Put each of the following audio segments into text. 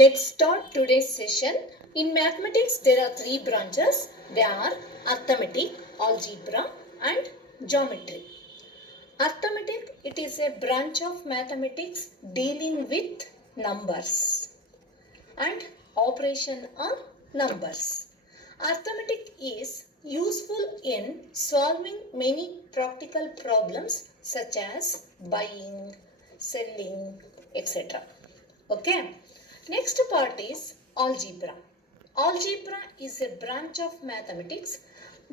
Let's start today's session. In mathematics, there are three branches. They are arithmetic, algebra, and geometry. Arithmetic, it is a branch of mathematics dealing with numbers and operation on numbers. Arithmetic is useful in solving many practical problems such as buying, selling, etc. Okay. Next part is algebra. Algebra is a branch of mathematics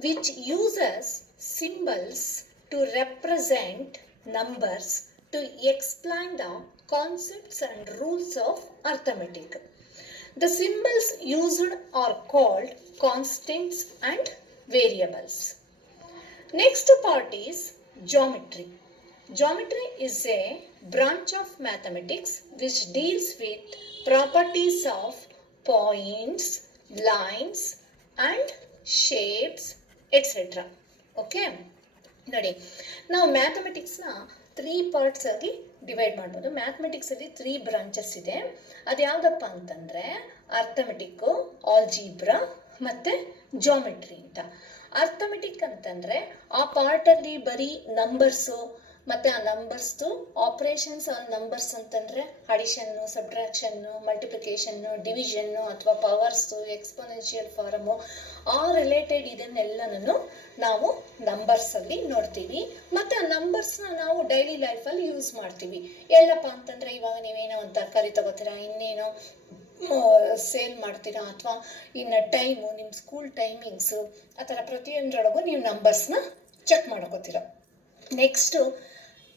which uses symbols to represent numbers to explain the concepts and rules of arithmetic. The symbols used are called constants and variables. Next part is geometry. Geometry is a branch of mathematics which deals with properties of points, lines and shapes, etc. Okay? ನೋಡಿ ನಾವು ಮ್ಯಾಥಮೆಟಿಕ್ಸ್ನ three parts ಆಗಿ divide ಮಾಡ್ಬೋದು. Mathematics ಅಲ್ಲಿ three branches ಇದೆ. ಅದ್ಯಾವುದಪ್ಪ ಅಂತಂದ್ರೆ arithmetic, algebra ಮತ್ತೆ geometry ಅಂತ. Arithmetic ಅಂತಂದ್ರೆ ಆ ಪಾರ್ಟ್ ಅಲ್ಲಿ ಬರೀ ನಂಬರ್ಸು ಮತ್ತೆ ಆ ನಂಬರ್ಸ್ದು ಆಪರೇಷನ್ಸ್ ಆನ್ ನಂಬರ್ಸ್ ಅಂತಂದ್ರೆ ಅಡಿಷನ್ನು, ಸಬ್ಟ್ರಾಕ್ಷನ್ನು, ಮಲ್ಟಿಪ್ಲಿಕೇಶನ್ನು, ಡಿವಿಷನ್ನು ಅಥವಾ ಪವರ್ಸು, ಎಕ್ಸ್ಪೋನೆನ್ಷಿಯಲ್ ಫಾರಮು ಆ ರಿಲೇಟೆಡ್ ಇದನ್ನೆಲ್ಲನೂ ನಾವು ನಂಬರ್ಸ್ ಅಲ್ಲಿ ನೋಡ್ತೀವಿ. ಮತ್ತೆ ಆ ನಂಬರ್ಸ್ನ ನಾವು ಡೈಲಿ ಲೈಫಲ್ಲಿ ಯೂಸ್ ಮಾಡ್ತೀವಿ. ಎಲ್ಲಪ್ಪ ಅಂತಂದ್ರೆ ಇವಾಗ ನೀವೇನೋ ಒಂದು ತರಕಾರಿ ತಗೋತೀರಾ, ಇನ್ನೇನೋ ಸೇಲ್ ಮಾಡ್ತೀರಾ, ಅಥವಾ ಇನ್ನು ಟೈಮು, ನಿಮ್ಮ ಸ್ಕೂಲ್ ಟೈಮಿಂಗ್ಸು, ಆ ಥರ ಪ್ರತಿಯೊಂದರೊಳಗೂ ನೀವು ನಂಬರ್ಸ್ನ ಚೆಕ್ ಮಾಡ್ಕೋತೀರ. Next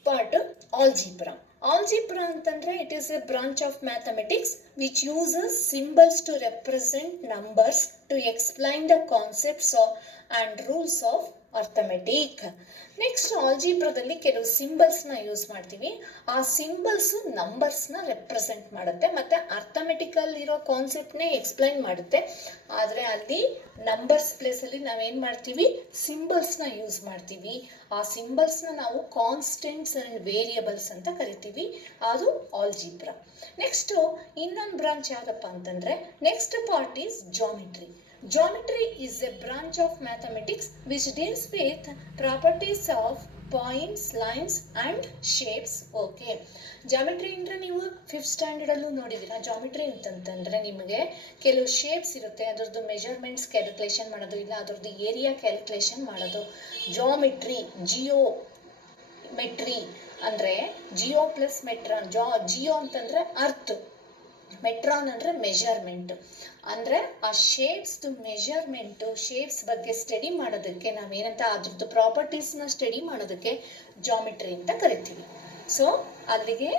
part algebra. ಆಲ್ಜಿಬ್ರಾ ಅಂತಂದ್ರೆ it is a branch of mathematics which uses symbols to represent numbers to explain the concepts and rules of arithmetic. Next ಆಲ್ಜಿಬ್ರಾದಲ್ಲಿ ಕೆಲವು ಸಿಂಬಲ್ಸ್ನ ಯೂಸ್ ಮಾಡ್ತೀವಿ. ಆ ಸಿಂಬಲ್ಸ್ ನಂಬರ್ಸ್ನ ರೆಪ್ರೆಸೆಂಟ್ ಮಾಡುತ್ತೆ ಮತ್ತೆ ಅರ್ಥಮೆಟಿಕಲ್ ಇರೋ ಕಾನ್ಸೆಪ್ಟ್ನೇ ಎಕ್ಸ್ಪ್ಲೈನ್ ಮಾಡುತ್ತೆ. ಆದರೆ ಅಲ್ಲಿ ನಂಬರ್ಸ್ ಪ್ಲೇಸಲ್ಲಿ ನಾವೇನು ಮಾಡ್ತೀವಿ, ಸಿಂಬಲ್ಸ್ನ ಯೂಸ್ ಮಾಡ್ತೀವಿ. ಆ ಸಿಂಬಲ್ಸ್ನ ನಾವು ಕಾನ್ಸ್ಟೆಂಟ್ಸ್ ಆ್ಯಂಡ್ ವೇರಿಯಬಲ್ಸ್ ಅಂತ ಕರಿತೀವಿ. ಅದು ಆಲ್ಜಿಬ್ರಾ. ನೆಕ್ಸ್ಟು ಇನ್ನೊಂದು ಬ್ರಾಂಚ್ ಯಾವುದಪ್ಪ ಅಂತಂದರೆ next part is geometry. Geometry is a branch of mathematics which deals with properties of points, lines and shapes. Okay. Geometry ಅಂದರೆ ನೀವು 5th ಸ್ಟ್ಯಾಂಡರ್ಡಲ್ಲೂ ನೋಡಿದ್ದೀರಾ. ಜಾಮೆಟ್ರಿ ಅಂತಂತಂದರೆ ನಿಮಗೆ ಕೆಲವು ಶೇಪ್ಸ್ ಇರುತ್ತೆ, ಅದರದ್ದು ಮೆಜರ್ಮೆಂಟ್ಸ್ ಕ್ಯಾಲ್ಕುಲೇಷನ್ ಮಾಡೋದು, ಇಲ್ಲ ಅದರದ್ದು ಏರಿಯಾ ಕ್ಯಾಲ್ಕುಲೇಷನ್ ಮಾಡೋದು. ಜಿಯೋಮೆಟ್ರಿ ಅಂದರೆ ಜಿಯೋ ಪ್ಲಸ್ ಮೆಟ್ರಾನ್. ಜಿಯೋ ಅಂತಂದರೆ ಅರ್ತ್, ಮೆಟ್ರಾನ್ ಅಂದರೆ ಮೆಜರ್ಮೆಂಟ್. ಅಂದರೆ ಆ ಶೇಪ್ಸ್ದು ಮೆಜರ್ಮೆಂಟು, ಶೇಪ್ಸ್ ಬಗ್ಗೆ ಸ್ಟಡಿ ಮಾಡೋದಕ್ಕೆ ನಾವೇನಂತ ಅದ್ರದ್ದು ಪ್ರಾಪರ್ಟೀಸ್ನ ಸ್ಟಡಿ ಮಾಡೋದಕ್ಕೆ ಜಾಮೆಟ್ರಿ ಅಂತ ಕರಿತೀವಿ. ಸೊ ಅಲ್ಲಿಗೆ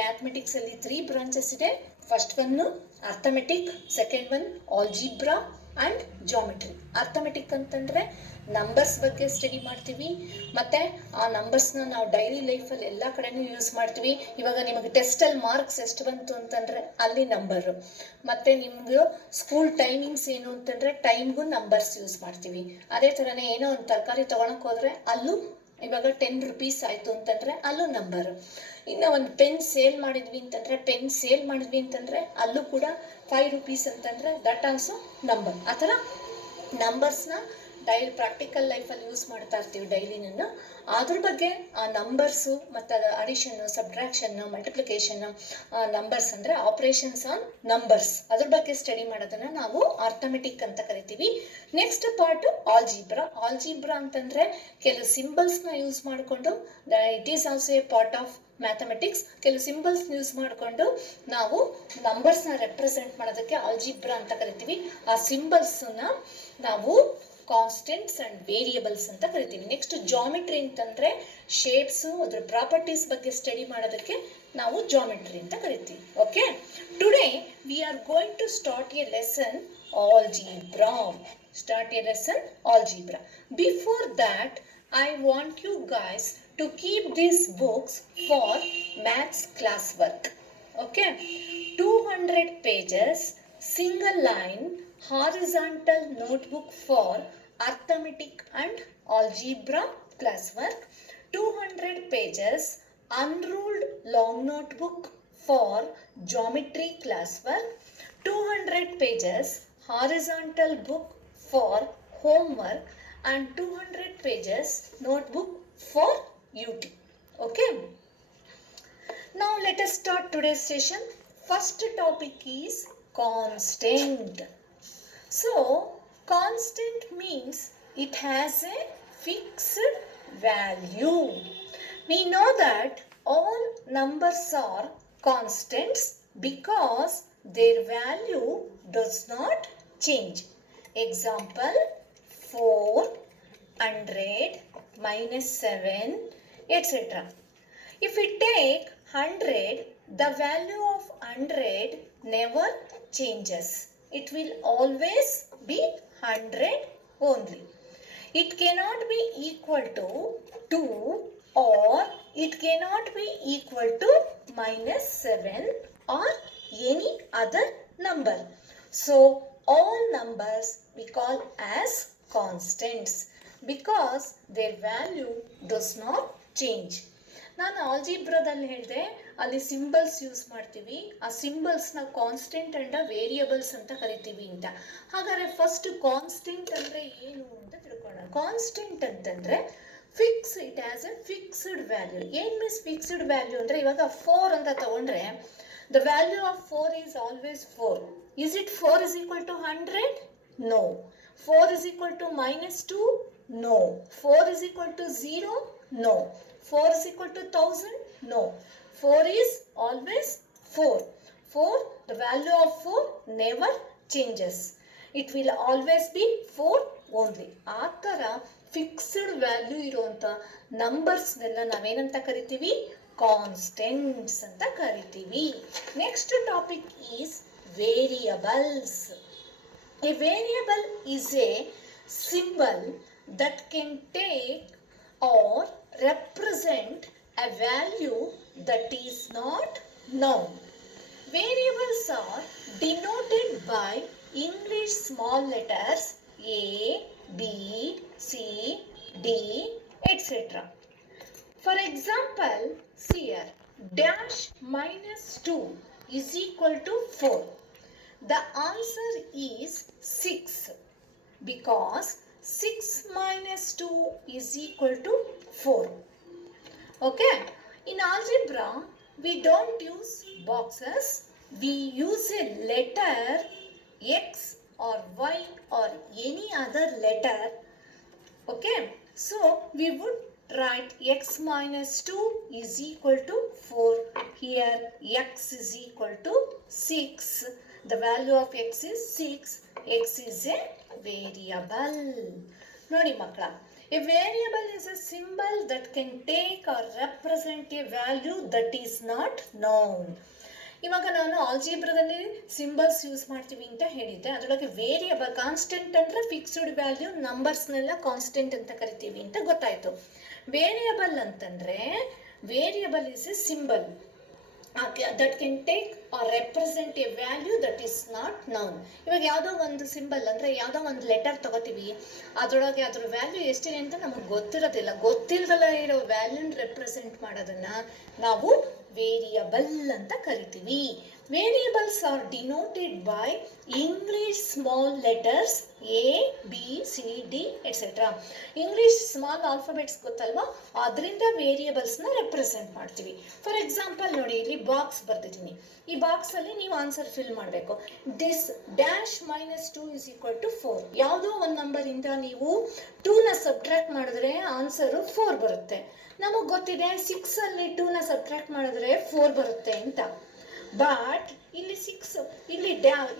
ಮ್ಯಾಥಮೆಟಿಕ್ಸಲ್ಲಿ 3 ಬ್ರಾಂಚಸ್ ಇದೆ. First one arithmetic, second one algebra and geometry. Arithmetic ಅಂತಂದರೆ ನಂಬರ್ಸ್ ಬಗ್ಗೆ ಸ್ಟಡಿ ಮಾಡ್ತೀವಿ, ಮತ್ತು ಆ ನಂಬರ್ಸ್ನ ನಾವು ಡೈಲಿ ಲೈಫಲ್ಲಿ ಎಲ್ಲ ಕಡೆನೂ ಯೂಸ್ ಮಾಡ್ತೀವಿ. ಇವಾಗ ನಿಮಗೆ ಟೆಸ್ಟಲ್ಲಿ ಮಾರ್ಕ್ಸ್ ಎಷ್ಟು ಬಂತು ಅಂತಂದರೆ ಅಲ್ಲಿ ನಂಬರು, ಮತ್ತು ನಿಮಗೂ ಸ್ಕೂಲ್ ಟೈಮಿಂಗ್ಸ್ ಏನು ಅಂತಂದರೆ ಟೈಮ್ಗೂ ನಂಬರ್ಸ್ ಯೂಸ್ ಮಾಡ್ತೀವಿ. ಅದೇ ಥರನೇ ಏನೋ ಒಂದು ತರಕಾರಿ ತೊಗೊಳಕ್ಕೆ ಹೋದರೆ ಅಲ್ಲೂ ಇವಾಗ 10 ರೂಪೀಸ್ ಆಯಿತು ಅಂತಂದರೆ ಅಲ್ಲೂ ನಂಬರು. ಇನ್ನು ಒಂದು ಪೆನ್ ಸೇಲ್ ಮಾಡಿದ್ವಿ ಅಂತಂದರೆ ಅಲ್ಲೂ ಕೂಡ 5 ರೂಪೀಸ್ ಅಂತಂದರೆ ದಟ್ ಆಲ್ಸೋ ನಂಬರ್. ಆ ಥರ ನಂಬರ್ಸ್ನ ಡೈಲಿ ಪ್ರಾಕ್ಟಿಕಲ್ ಲೈಫಲ್ಲಿ ಯೂಸ್ ಮಾಡ್ತಾ ಇರ್ತೀವಿ ಡೈಲಿನೂ. ಅದ್ರ ಬಗ್ಗೆ ಆ ನಂಬರ್ಸು ಮತ್ತು ಅದು ಅಡಿಷನ್ನು, ಸಬ್ಟ್ರಾಕ್ಷನ್ನು, ಮಲ್ಟಿಪ್ಲಿಕೇಶನ್ನು, ನಂಬರ್ಸ್ ಅಂದರೆ ಆಪ್ರೇಷನ್ಸ್ ಆನ್ ನಂಬರ್ಸ್, ಅದ್ರ ಬಗ್ಗೆ ಸ್ಟಡಿ ಮಾಡೋದನ್ನು ನಾವು ಅರ್ಥಮೆಟಿಕ್ ಅಂತ ಕರಿತೀವಿ. Next part algebra. ಆಲ್ಜಿಬ್ರಾ ಅಂತಂದರೆ ಕೆಲವು ಸಿಂಬಲ್ಸ್ನ ಯೂಸ್ ಮಾಡಿಕೊಂಡು, it is also A part of mathematics. ಕೆಲವು ಸಿಂಬಲ್ಸ್ ಯೂಸ್ ಮಾಡಿಕೊಂಡು ನಾವು ನಂಬರ್ಸ್ನ ರೆಪ್ರೆಸೆಂಟ್ ಮಾಡೋದಕ್ಕೆ ಆಲ್ಜಿಬ್ರಾ ಅಂತ ಕರಿತೀವಿ. ಆ ಸಿಂಬಲ್ಸನ್ನ ನಾವು ಕಾನ್ಸ್ಟೆಂಟ್ಸ್ ಆ್ಯಂಡ್ ವೇರಿಯಬಲ್ಸ್ ಅಂತ ಕರಿತೀವಿ. ನೆಕ್ಸ್ಟ್ ಜಾಮೆಟ್ರಿ ಅಂತಂದರೆ ಶೇಪ್ಸು, ಅದ್ರ ಪ್ರಾಪರ್ಟೀಸ್ ಬಗ್ಗೆ ಸ್ಟಡಿ ಮಾಡೋದಕ್ಕೆ ನಾವು ಜಾಮೆಟ್ರಿ ಅಂತ ಕರಿತೀವಿ. Okay, today we are going to start a lesson algebra. Before that, I want you guys to keep these books for maths classwork. Okay, 200 pages, single line, horizontal notebook for arithmetic and algebra classwork. 200 pages, unruled long notebook for geometry classwork, 200 pages horizontal book for homework and 200 pages notebook for UT. Okay. Now let us start today's session. First topic is constant. So constant means it has a fixed value. We know that all numbers are constants because their value does not change. Example 400 minus 7 etc. If we take 100, the value of 100 never changes. It will always be 100 only. It cannot be equal to 2 or it cannot be equal to minus 7 or any other number. So all numbers we call as constants because their value does not change. ನಾನು ಆಲ್ಜಿಬ್ರಾದಲ್ಲಿ ಹೇಳಿದೆ ಅಲ್ಲಿ symbols use ಮಾಡ್ತೀವಿ, ಆ ಸಿಂಬಲ್ಸ್ನ constant and variables ಅಂತ ಕರಿತೀವಿ ಅಂತ. ಹಾಗಾದ್ರೆ first constant ಅಂದರೆ ಏನು ಅಂತ ತಿಳ್ಕೊಳ್ಳೋಣ. ಕಾನ್ಸ್ಟೆಂಟ್ ಅಂತಂದರೆ fix, it has A fixed value. ಏನು ಮೀನ್ಸ್ ಫಿಕ್ಸ್ಡ್ ವ್ಯಾಲ್ಯೂ ಅಂದರೆ ಇವಾಗ 4 ಅಂತ ತಗೊಂಡ್ರೆ the value of 4 is always 4. Is it 4 is equal to 100? No. 4 is equal to minus 2? No. 4 is equal to 0? No. 4 is equal to 1000? No. 4 is always 4. 4, the value of 4 never changes. It will always be 4 only. ಆ ಥರ fixed value ಇರುವಂಥ ನಂಬರ್ಸ್ನೆಲ್ಲ ನಾವೇನಂತ ಕರಿತೀವಿ? Constants ಅಂತ ಕರಿತೀವಿ. Next topic is variables. A variable is a symbol that can take or represent a value that is not known. Variables are denoted by English small letters A, B, C, D, etc. For example, here dash minus 2 is equal to 4. The answer is 6 because 6 minus 2 is equal to 4. Okay. In algebra, we don't use boxes. We use a letter X or Y or any other letter. Okay. So, we would write X minus 2 is equal to 4. Here, X is equal to 6. The value of X is 6. X is a variable. Nodi makla. A variable is a symbol that can take or represent a value that is not known. ಇವಾಗ ನಾನು ಆಲ್ಜಿಬ್ರಾದಲ್ಲಿ symbols use ಮಾಡ್ತೀವಿ ಅಂತ ಹೇಳಿದ್ದೆ. ಅದರೊಳಗೆ variable, constant ಅಂದರೆ fixed value, ನಂಬರ್ಸ್ನೆಲ್ಲ constant ಅಂತ ಕರಿತೀವಿ ಅಂತ ಗೊತ್ತಾಯಿತು. ವೇರಿಯಬಲ್ ಅಂತಂದರೆ variable is A symbol that can take or represent a value that is not known. ಇವಾಗ ಯಾವುದೋ ಒಂದು ಸಿಂಬಲ್ ಅಂದರೆ ಯಾವುದೋ ಒಂದು ಲೆಟರ್ ತಗೋತೀವಿ, ಅದರೊಳಗೆ ಅದ್ರ ವ್ಯಾಲ್ಯೂ ಎಷ್ಟಿದೆ ಅಂತ ನಮಗೆ ಗೊತ್ತಿರೋದಿಲ್ಲ. ಗೊತ್ತಿಲ್ಲದಲ್ಲ ಇರೋ ವ್ಯಾಲ್ಯೂನ ರೆಪ್ರೆಸೆಂಟ್ ಮಾಡೋದನ್ನು ನಾವು ವೇರಿಯಬಲ್ ಅಂತ ಕರಿತೀವಿ. Variables are denoted by English small letters A, B, C, D, etc. English small alphabets ಗೊತ್ತಲ್ವಾ, ಅದರಿಂದ ವೇರಿಯಬಲ್ಸ್ನ ರೆಪ್ರೆಸೆಂಟ್ ಮಾಡ್ತೀವಿ. ಫಾರ್ ಎಕ್ಸಾಂಪಲ್ ನೋಡಿ, ಇಲ್ಲಿ ಬಾಕ್ಸ್ ಬರ್ದಿದ್ದೀನಿ. ಈ ಬಾಕ್ಸಲ್ಲಿ ನೀವು ಆನ್ಸರ್ ಫಿಲ್ ಮಾಡಬೇಕು. This dash minus 2 is equal to 4. ಯಾವುದೋ ಒಂದು ನಂಬರಿಂದ ನೀವು 2ನ ಸಬ್ಟ್ರಾಕ್ಟ್ ಮಾಡಿದ್ರೆ ಆನ್ಸರು 4 ಬರುತ್ತೆ. ನಮಗೆ ಗೊತ್ತಿದೆ 6ಅಲ್ಲಿ 2ನ ಸಬ್ಟ್ರಾಕ್ಟ್ ಮಾಡಿದ್ರೆ 4 ಬರುತ್ತೆ ಅಂತ. ಬಟ್ ಇಲ್ಲಿ 6 ಇಲ್ಲಿ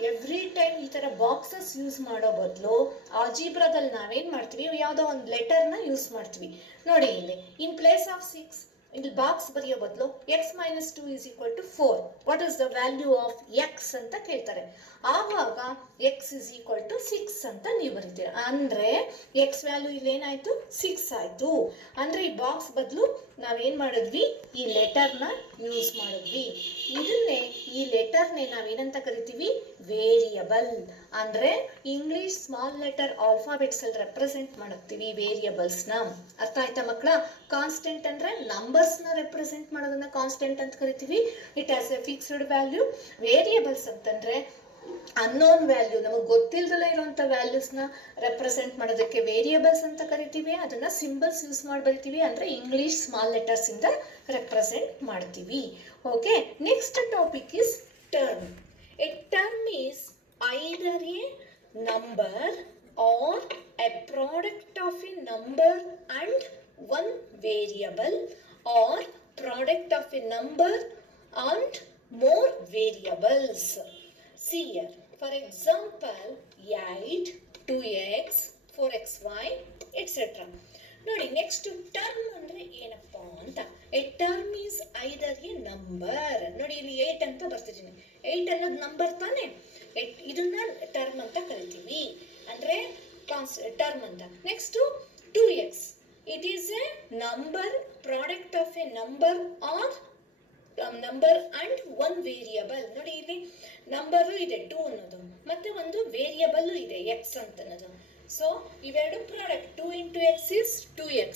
ಎವ್ರಿ ಟೈಮ್ ಈ ಥರ ಬಾಕ್ಸಸ್ ಯೂಸ್ ಮಾಡೋ ಬದಲು ಆಲ್ಜಿಬ್ರಾದಲ್ಲಿ ನಾವೇನು ಮಾಡ್ತೀವಿ, ಯಾವುದೋ ಒಂದು ಲೆಟರ್ನ ಯೂಸ್ ಮಾಡ್ತೀವಿ. ನೋಡಿ ಇಲ್ಲಿ ಇನ್ ಪ್ಲೇಸ್ ಆಫ್ 6 ಇಲ್ಲಿ ಬಾಕ್ಸ್ ಬರೆಯೋ ಬದಲು X minus 2 is equal to 4. What is the value of X ಅಂತ ಕೇಳ್ತಾರೆ. ಆವಾಗ X is equal to 6 ಅಂತ ನೀವು ಬರೀತೀರ. ಅಂದರೆ X ವ್ಯಾಲ್ಯೂ ಇಲ್ಲಿ ಏನಾಯಿತು, 6 ಆಯಿತು. ಅಂದರೆ ಈ ಬಾಕ್ಸ್ ಬದಲು ನಾವೇನು ಮಾಡಿದ್ವಿ, ಈ ಲೆಟರ್ನ ಯೂಸ್ ಮಾಡಿದ್ವಿ. ಈ ಲೆಟರ್ನೇ ನಾವೇನಂತ ಕರಿತೀವಿ, ವೇರಿಯಬಲ್. ಅಂದರೆ ಇಂಗ್ಲಿಷ್ ಸ್ಮಾಲ್ ಲೆಟರ್ ಆಲ್ಫಾಬೆಟ್ಸಲ್ಲಿ ರೆಪ್ರೆಸೆಂಟ್ ಮಾಡ್ತೀವಿ ವೇರಿಯಬಲ್ಸ್ನ. ಅರ್ಥ ಆಯ್ತಾ ಮಕ್ಕಳ? ಕಾನ್ಸ್ಟೆಂಟ್ ಅಂದರೆ ನಂಬರ್ ನಂಬರ್ಸ್ನ ರೆಪ್ರೆಸೆಂಟ್ ಮಾಡೋದನ್ನ ಕಾನ್ಸ್ಟೆಂಟ್ ಅಂತ ಕರಿತೀವಿ. It has A fixed value. Variables ಅಂತಂದ್ರೆ ಅನ್ನೋನ್ ವ್ಯಾಲ್ಯೂ, ನಮಗೆ ಗೊತ್ತಿಲ್ಲದಲ್ಲೇ ಇರುವಂಥ ವ್ಯಾಲ್ಯೂಸ್ನ ರೆಪ್ರೆಸೆಂಟ್ ಮಾಡೋದಕ್ಕೆ ವೇರಿಯೇಬಲ್ಸ್ ಅಂತ ಕರಿತೀವಿ. ಅದನ್ನ ಸಿಂಬಲ್ಸ್ ಯೂಸ್ ಮಾಡಿ ಬರಿತೀವಿ, ಅಂದರೆ ಇಂಗ್ಲಿಷ್ ಸ್ಮಾಲ್ ಲೆಟರ್ಸ್ ಇಂದ ರೆಪ್ರೆಸೆಂಟ್ ಮಾಡ್ತೀವಿ. Okay, next topic is term. A term is either a number or a product of a number and one variable, or product of a number and more variables. See here, for example, 8, 2x, 4xy, etc. ನೋಡಿ, next term ಅಂದ್ರೆ ಏನಪ್ಪ ಅಂತ. A term is either a number. ನೋಡಿ, ಇಲ್ಲಿ 8 ಅಂತ ಬರ್ತಿದ್ದೀನಿ. 8 ಅನ್ನೋದು number ತಾನೆ, ಇದನ್ನ ಟರ್ಮ್ ಅಂತ ಕರಿತೀವಿ, ಅಂದ್ರೆ ಟರ್ಮ್ ಅಂತ. Next 2x, it is a number, product of a number or number and one variable. ನೋಡಿ, ಇಲ್ಲಿ ನಂಬರು ಇದೆ 2 ಅನ್ನೋದು, ಮತ್ತೆ ಒಂದು ವೇರಿಯಬಲ್ ಇದೆ x ಅಂತ ಅನ್ನೋದು. ಸೊ ಇವೆರಡು product. 2 into x is 2x.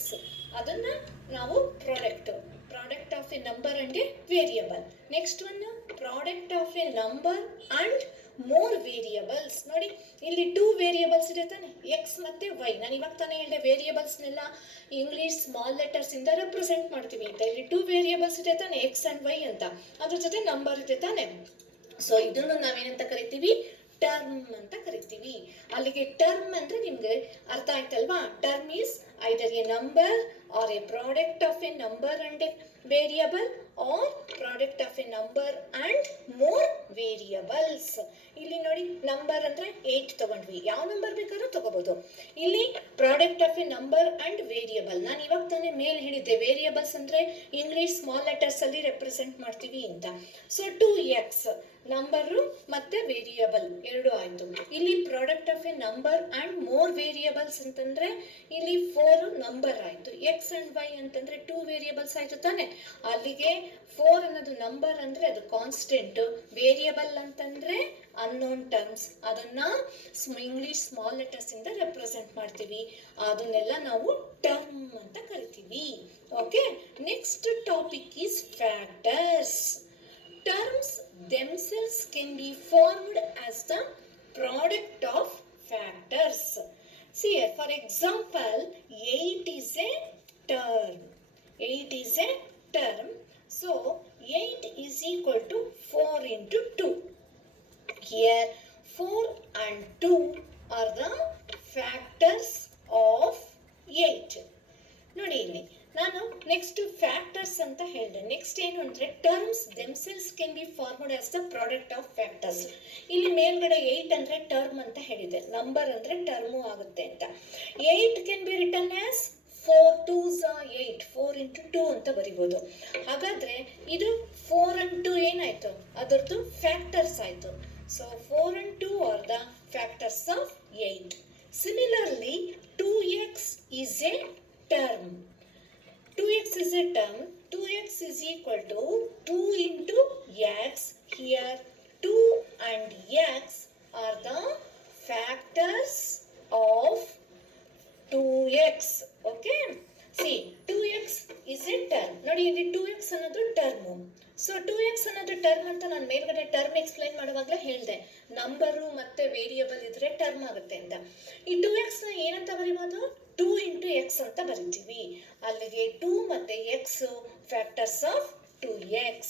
ಅದನ್ನ ನಾವು product of a number and a variable. Next one product of a number and more variables. ನೋಡಿ, ಇಲ್ಲಿ 2 ವೇರಿಯಬಲ್ಸ್ ಇದೆ ತಾನೆ, ಎಕ್ಸ್ ಮತ್ತೆ ವೈ. ನಾನು ಇವಾಗ ತಾನೇ ಹೇಳಿದೆ ವೇರಿಯಬಲ್ಸ್ನೆಲ್ಲ ಇಂಗ್ಲಿಷ್ ಸ್ಮಾಲ್ ಲೆಟರ್ಸ್ ಇಂದ ರೆಪ್ರೆಸೆಂಟ್ ಮಾಡ್ತೀವಿ ಅಂತ. ಇಲ್ಲಿ 2 ವೇರಿಯಬಲ್ಸ್ ಇದೆ ತಾನೆ, ಎಕ್ಸ್ ಅಂಡ್ ವೈ ಅಂತ, ಅದ್ರ ಜೊತೆ ನಂಬರ್ ಇದೆ ತಾನೆ. ಸೊ ಇದನ್ನು ನಾವೇನಂತ ಕರಿತೀವಿ, ಟರ್ಮ್ ಅಂತ ಕರಿತೀವಿ. ಅಲ್ಲಿಗೆ ಟರ್ಮ್ ಅಂದ್ರೆ ನಿಮ್ಗೆ ಅರ್ಥ ಆಯ್ತಲ್ವಾ. Term is either a number or a product of a number and a variable, or product of a number and more variables. ಇಲ್ಲಿ ನೋಡಿ, ನಂಬರ್ ಅಂದ್ರೆ 8 ತಗೊಂಡ್ವಿ, ಯಾವ ನಂಬರ್ ಬೇಕಾದ್ರೂ ತಗೋಬಹುದು. ಇಲ್ಲಿ product of a number and variable, ನಾನು ಇವಾಗ ತಾನೇ ಮೇಲೆ ಹೇಳಿದ್ದೆ ವೇರಿಯಬಲ್ಸ್ ಅಂದ್ರೆ ಇಂಗ್ಲಿಷ್ ಸ್ಮಾಲ್ ಲೆಟರ್ಸ್ ಅಲ್ಲಿ ರೆಪ್ರೆಸೆಂಟ್ ಮಾಡ್ತೀವಿ ಅಂತ. ಸೊ 2x ನಂಬರು ಮತ್ತೆ ವೇರಿಯಬಲ್ ಎರಡು ಆಯ್ತು. ಇಲ್ಲಿ product of a number and more variables ಅಂತಂದ್ರೆ ಇಲ್ಲಿ 4 ನಂಬರ್ ಆಯ್ತು. ಎಕ್ಸ್ ಅಂಡ್ ವೈ ಅಂತಂದ್ರೆ 2 ವೇರಿಯಬಲ್ಸ್ ಆಯ್ತು ತಾನೆ. ಅಲ್ಲಿಗೆ 4 ಅನ್ನೋದು ನಂಬರ್ ಅಂದ್ರೆ ಅದು ಕಾನ್ಸ್ಟೆಂಟ್, ವೇರಿಯಬಲ್ ಅಂತಂದ್ರೆ ಅನ್ನೋನ್ ಟರ್ಮ್ಸ್, ಅದನ್ನ ಇಂಗ್ಲಿಷ್ ಸ್ಮಾಲ್ ಲೆಟರ್ಸ್ ಇಂದ ರೆಪ್ರೆಸೆಂಟ್ ಮಾಡ್ತೀವಿ. ಅದನ್ನೆಲ್ಲ ನಾವು ಟರ್ಮ್ ಅಂತ ಕರಿತೀವಿ. Okay, next topic is factors. Terms themselves can be formed as the product of factors. See here, for example, 8 is a term. 8 is a term. So 8 is equal to 4 into 2. Here 4 and 2 are the factors of 8. ನೋಡಿ, ಇಲ್ಲಿ ನಾನು next factors ಅಂತ ಹೇಳಿದೆ. Next ಏನು ಅಂದ್ರೆ terms themselves can be formed as the product of factors. ಇಲ್ಲಿ ಮೇಲ್ಗಡೆ 8 ಅಂದ್ರೆ ಟರ್ಮ್ ಅಂತ ಹೇಳಿದೆ, ನಂಬರ್ ಅಂದ್ರೆ ಟರ್ಮು ಆಗುತ್ತೆ ಅಂತ. 8 can be return as 4 2s are 8, 4 into 2 ಅಂತ ಬರಿಬೋದು. ಹಾಗಾದ್ರೆ ಇದು 4 and 2 ಏನಾಯ್ತು, ಅದರದ್ದು ಫ್ಯಾಕ್ಟರ್ಸ್ ಆಯ್ತು. So 4 and 2 are the factors of 8. Similarly, 2x is a term. 2x is a term. 2x is equal to 2 into x. Here 2 and x are the factors of 2x. Okay, see 2x is a term. ನೋಡಿ, ಇಲ್ಲಿ 2x ಅನ್ನೋದು term. So 2x ಅನ್ನೋದು term ಅಂತ ನಾನು ಮೇಲ್ಗಡೆ term explain ಮಾಡುವಾಗಲೇ ಹೇಳಿದೆ, number ಮತ್ತೆ variable ಇದ್ರೆ ಟರ್ಮ್ ಆಗುತ್ತೆ ಅಂತ. ಈ 2x ನ ಏನಂತ ಬರೀಬೋದು, 2 into x ಅಂತ ಬರಿತೀವಿ. ಅಲ್ಲಿಗೆ 2 ಮತ್ತೆ x factors of 2x.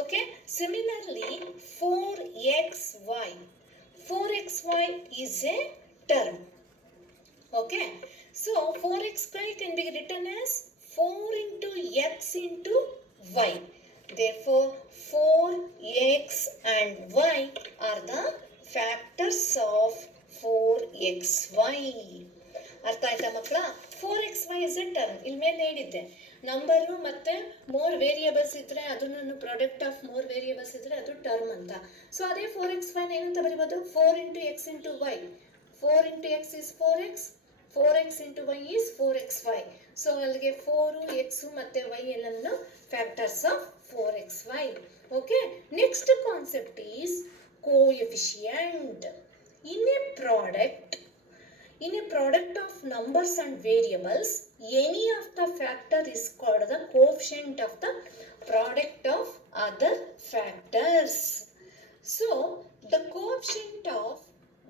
Okay, similarly 4xy. 4xy is a term. Okay, so 4xy can be written as 4 into x into y. Therefore 4x and y are the factors of 4xy. ಅರ್ಥ ಆಯ್ತಾ ಮಕ್ಕಳ? 4xy is a term. ಇಲ್ಲಿ ಮೇಲೆ ಹೇಳಿದ್ದೆ, number ಮತ್ತೆ more variables ಇದ್ರೆ ಅದನ್ನು product of more variables ಇದ್ರೆ ಅದು ಟರ್ಮ್ ಅಂತ. ಸೊ ಅದೇ 4xy ಏನಂತ ಬರೀಬೋದು, 4 into x into y. 4 into x is 4x, 4x into y is 4xy. So ಅಲ್ಲಿಗೆ 4 x ಮತ್ತೆ y ಎಲ್ಲನೂ factors of 4xy. Okay, next concept is coefficient. In a product In a product of numbers and variables, any of the factor is called the coefficient of the product of other factors. So, the coefficient of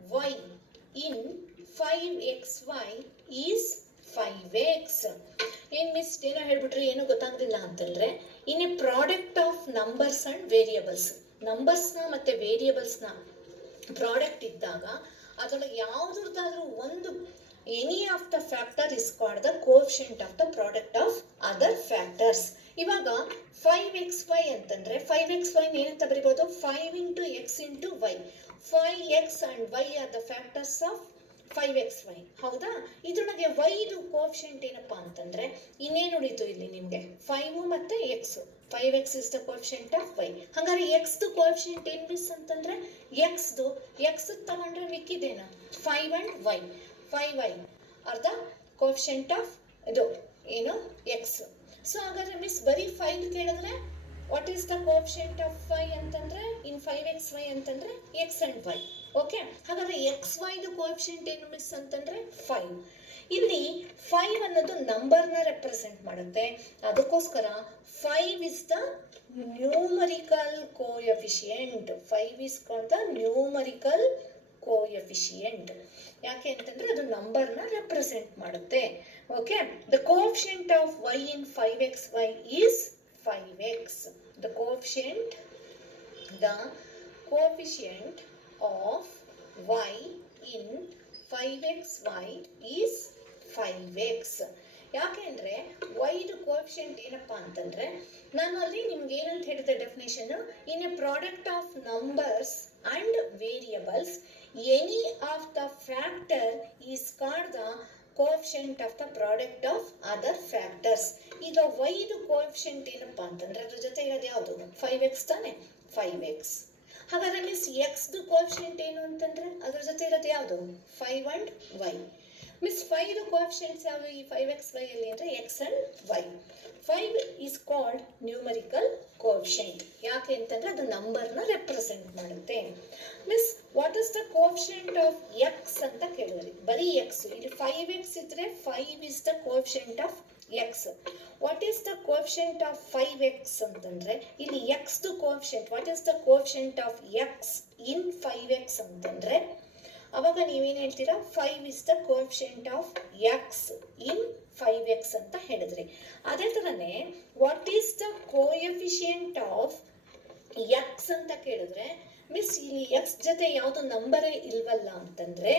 y in 5xy is 5x. ಏನು miss ಏನೋ ಹೇಳ್ಬಿಟ್ರಿ, ಏನು ಗೊತ್ತಾಗೋದಿಲ್ಲ ಅಂತಂದರೆ, in a product of numbers and variables, ನಂಬರ್ಸ್ನ ಮತ್ತು ವೇರಿಯಬಲ್ಸ್ನ product ಇದ್ದಾಗ ಅದರೊಳಗೆ ಯಾವುದ್ರದ್ದಾದ್ರೂ ಒಂದು any of the factor is called the coefficient of the product of other factors. ಇವಾಗ 5xy ಅಂತಂದರೆ 5xy ಏನಂತ ಬರಿಬೋದು, 5 into x into y. 5x and y are the factors of 5xy. ಹೌದಾ? ಇದ್ರೊಳಗೆ ವೈದು ಕೋಎಫಿಷಿಯಂಟ್ ಏನಪ್ಪ ಅಂತಂದರೆ ಇನ್ನೇನು ಉಳಿತು ಇಲ್ಲಿ ನಿಮಗೆ, 5 ಮತ್ತು x. 5x is the coefficient of y. ಹಾಗಾದ್ರೆ ಎಕ್ಸ್ದು ಕೋಎಫಿಷಿಯಂಟ್ ಏನು ಮಿಸ್ ಅಂತಂದರೆ, ಎಕ್ಸ್ ತಗೊಂಡ್ರೆ ಮಿಕ್ಕಿದೇನು 5 and y. 5y are the coefficient of ಇದು ಏನು ಎಕ್ಸ್. ಸೊ ಹಾಗಾದ್ರೆ ಮಿಸ್ ಬರೀ 5 ಕೇಳಿದ್ರೆ what is the coefficient of 5 ಅಂತಂದರೆ ಇನ್ 5xy ಅಂತಂದರೆ ಎಕ್ಸ್ ಆ್ಯಂಡ್ ವೈ. ಓಕೆ, ಹಾಗಾದರೆ ಎಕ್ಸ್ ವೈದು ಕೋಎಫಿಷಿಯಂಟ್ ಏನು ಮಿಸ್ ಅಂತಂದರೆ 5. ಇಲ್ಲಿ 5 ಅನ್ನೋದು ನಂಬರ್ನ ರೆಪ್ರೆಸೆಂಟ್ ಮಾಡುತ್ತೆ, ಅದಕ್ಕೋಸ್ಕರ 5 is the numerical coefficient. 5 is called the numerical coefficient. ಯಾಕೆ ಅಂತಂದರೆ ಅದು ನಂಬರ್ನ ರೆಪ್ರೆಸೆಂಟ್ ಮಾಡುತ್ತೆ. Okay, the coefficient of y in 5xy is 5x. The coefficient of y in 5xy is 5x. ಯಾಕೆ ಅಂದರೆ ವೈದು ಕೋಎಫಿಷಿಯಂಟ್ ಏನಪ್ಪ ಅಂತಂದರೆ, ನಾನು ಅಲ್ಲಿ ನಿಮ್ಗೆ ಏನಂತ ಹೇಳಿದೆ definition, in a product of numbers and variables any of the factor is called the coefficient of the product of other factors. ಈಗ ವೈದು ಕೋಎಫಿಷಿಯಂಟ್ ಏನಪ್ಪ ಅಂತಂದರೆ ಅದ್ರ ಜೊತೆ ಇರೋದು ಯಾವುದು, 5x ತಾನೆ, 5x. ಹಾಗಾದರೆ ಮಿಸ್ ಎಕ್ಸ್ದು ಕೋಎಫಿಷಿಯಂಟ್ ಏನು ಅಂತಂದರೆ ಅದ್ರ ಜೊತೆ ಇರೋದು ಯಾವುದು, 5 ಆ್ಯಂಡ್ ವೈ. ಮಿಸ್ 5ದು ಕೋಎಫಿಷಿಯಂಟ್ಸ್ ಯಾವುದು ಈ 5xy ಅಲ್ಲಿ ಅಂದರೆ x and y. 5 is called numerical coefficient. ಯಾಕೆ ಅಂತಂದರೆ ಅದು ನಂಬರ್ನ ರೆಪ್ರೆಸೆಂಟ್ ಮಾಡುತ್ತೆ. Miss what is the coefficient of x ಅಂತ ಕೇಳಿದ್ರಿ, ಬರೀ ಎಕ್ಸ್. ಇಲ್ಲಿ 5x ಇದ್ರೆ 5 is the coefficient of x. What is the coefficient of 5x ಅಂತಂದರೆ ಇಲ್ಲಿ ಎಕ್ಸ್ದು coefficient, what is the coefficient of x in 5x ಅಂತಂದರೆ ಅವಾಗ ನೀವೇನು ಹೇಳ್ತೀರಾ, 5 is the coefficient of x in 5x ಅಂತ ಹೇಳಿದ್ರಿ. ಅದೇ ಥರನೇ what is the coefficient of x ಅಂತ ಕೇಳಿದ್ರೆ, ಮಿಸ್ ಇಲ್ಲಿ ಎಕ್ಸ್ ಜೊತೆ ಯಾವುದು ನಂಬರೇ ಇಲ್ವಲ್ಲ ಅಂತಂದರೆ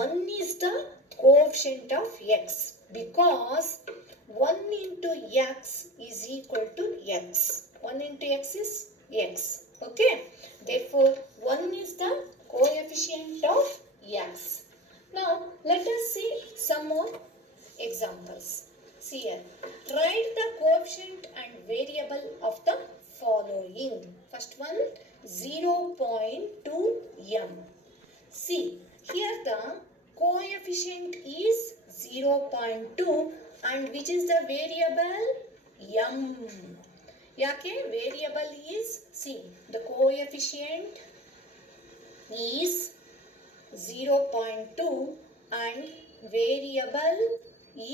1 is the coefficient of x, because 1 into x is equal to x. 1 into x is x. Okay, therefore 1 is the coefficient of x. Now let us see some more examples. See here, write the coefficient and variable of the following. First one, 0.2m. See here the coefficient is 0.2 and which is the variable m. ಯಾಕೆ variable is, C the coefficient is 0.2 and variable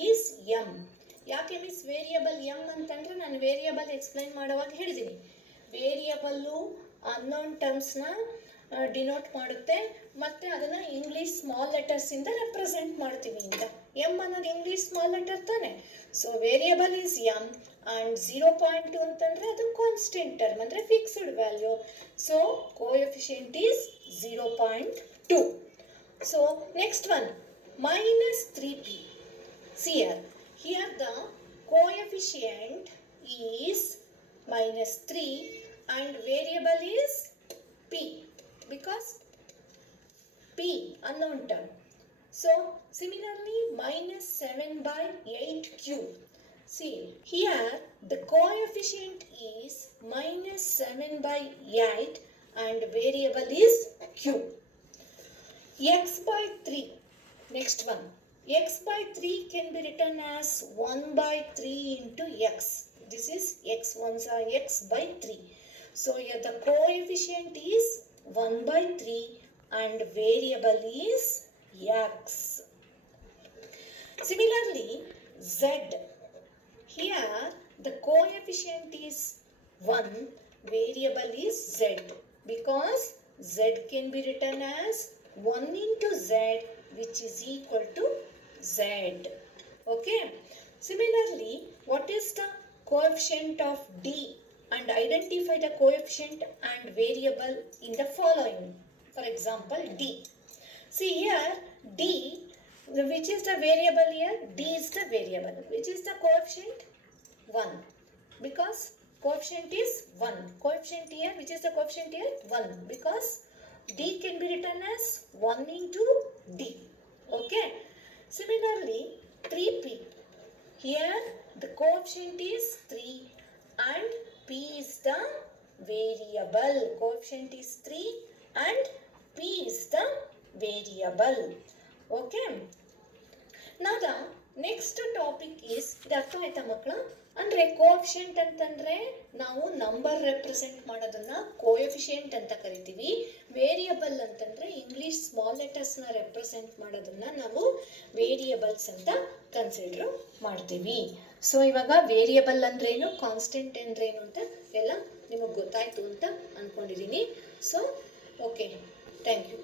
is M. ಯಾಕೆ miss variable M ಅಂತಂದರೆ ನಾನು variable explain ಮಾಡುವಾಗ ಹೇಳಿದ್ದೀನಿ, variable unknown ಟರ್ಮ್ಸ್ನ denote ಮಾಡುತ್ತೆ ಮತ್ತು ಅದನ್ನು English small ಲೆಟರ್ಸಿಂದ represent ಮಾಡ್ತೀವಿ ಅಂತ. ಎಮ್ ಅನ್ನೋದು ಇಂಗ್ಲೀಷ್ ಸ್ಮಾಲ್ ಲೆಟರ್ ತಾನೆ. So variable is M and 0.2 ಅಂತಂದರೆ ಅದು ಕಾನ್ಸ್ಟೆಂಟ್ ಟರ್ಮ್ ಅಂದರೆ fixed value. So coefficient is 0.2. So next one, -3p. See here the coefficient is -3 and variable is p, because p unknown term. So similarly -7/8 cube. See here the coefficient is -7/8 and variable is cube. x/3. Next one, x/3 can be written as 1/3 into x. This is x1s are x/3. So here the coefficient is 1/3 and variable is x. Similarly, Z. Here the coefficient is 1, variable is Z, because Z can be written as 1 into Z, which is equal to Z. Okay. Similarly, what is the coefficient of D? And identify the coefficient and variable in the following. For example, D. See here, D, which is the variable here? D is the variable. Which is the coefficient? 1. Because coefficient is 1. Coefficient here, which is the coefficient here? 1. Because D can be written as 1 into D. Okay. Similarly, 3P. Here the coefficient is 3 and P is the variable. Coefficient is 3 and P is the variable. Okay. Now the next topic is, ಇದು ಅರ್ಥ ಆಯ್ತಾ ಮಕ್ಕಳು? ಅಂದ್ರೆ coefficient ಅಂತಂದ್ರೆ ನಾವು number represent ಮಾಡೋದನ್ನ coefficient ಅಂತ ಕರಿತೀವಿ. ವೇರಿಯಬಲ್ ಅಂತಂದ್ರೆ ಇಂಗ್ಲಿಷ್ ಸ್ಮಾಲ್ ಲೆಟರ್ಸ್ ನ ರೆಪ್ರೆಸೆಂಟ್ ಮಾಡೋದನ್ನ ನಾವು ವೇರಿಯಬಲ್ಸ್ ಅಂತ ಕನ್ಸಿಡರ್ ಮಾಡ್ತೀವಿ. ಸೊ ಇವಾಗ ವೇರಿಯಬಲ್ ಅಂದ್ರೇನು, ಕಾನ್ಸ್ಟೆಂಟ್ ಅಂದ್ರೇನು ಅಂತ ಎಲ್ಲ ನಿಮಗೆ ಗೊತ್ತಾಯ್ತು ಅಂತ ಅನ್ಕೊಂಡಿದ್ದೀನಿ. So okay, thank you.